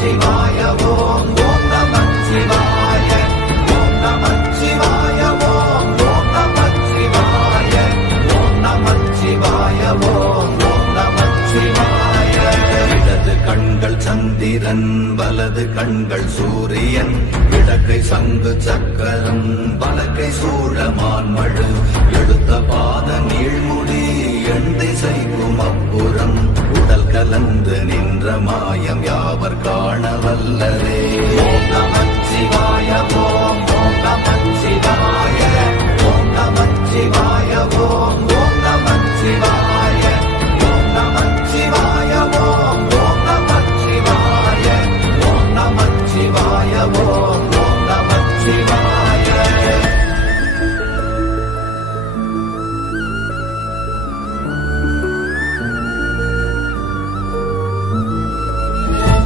நமச்சிவாய ஓம் ஓம் நமச்சிவாய ஓம் நமச்சிவாய ஓம் ஓம் நமச்சிவாய ஓம் நமச்சிவாய ஓம் ஓம் நமச்சிவாய. இடது கண்கள் சந்திரன் வலது கண்கள் சூரியன் இடக்கை சங்கு சக்கரம் வலக்கை சூழமான்மழு எடுத்த பாத நீழ்முடி எண் திசைக்கும் அப்புறம் உடல் கலந்து நின்ற மாயம் யாவர் காண வல்லரே. ஓம் நமச்சிவாய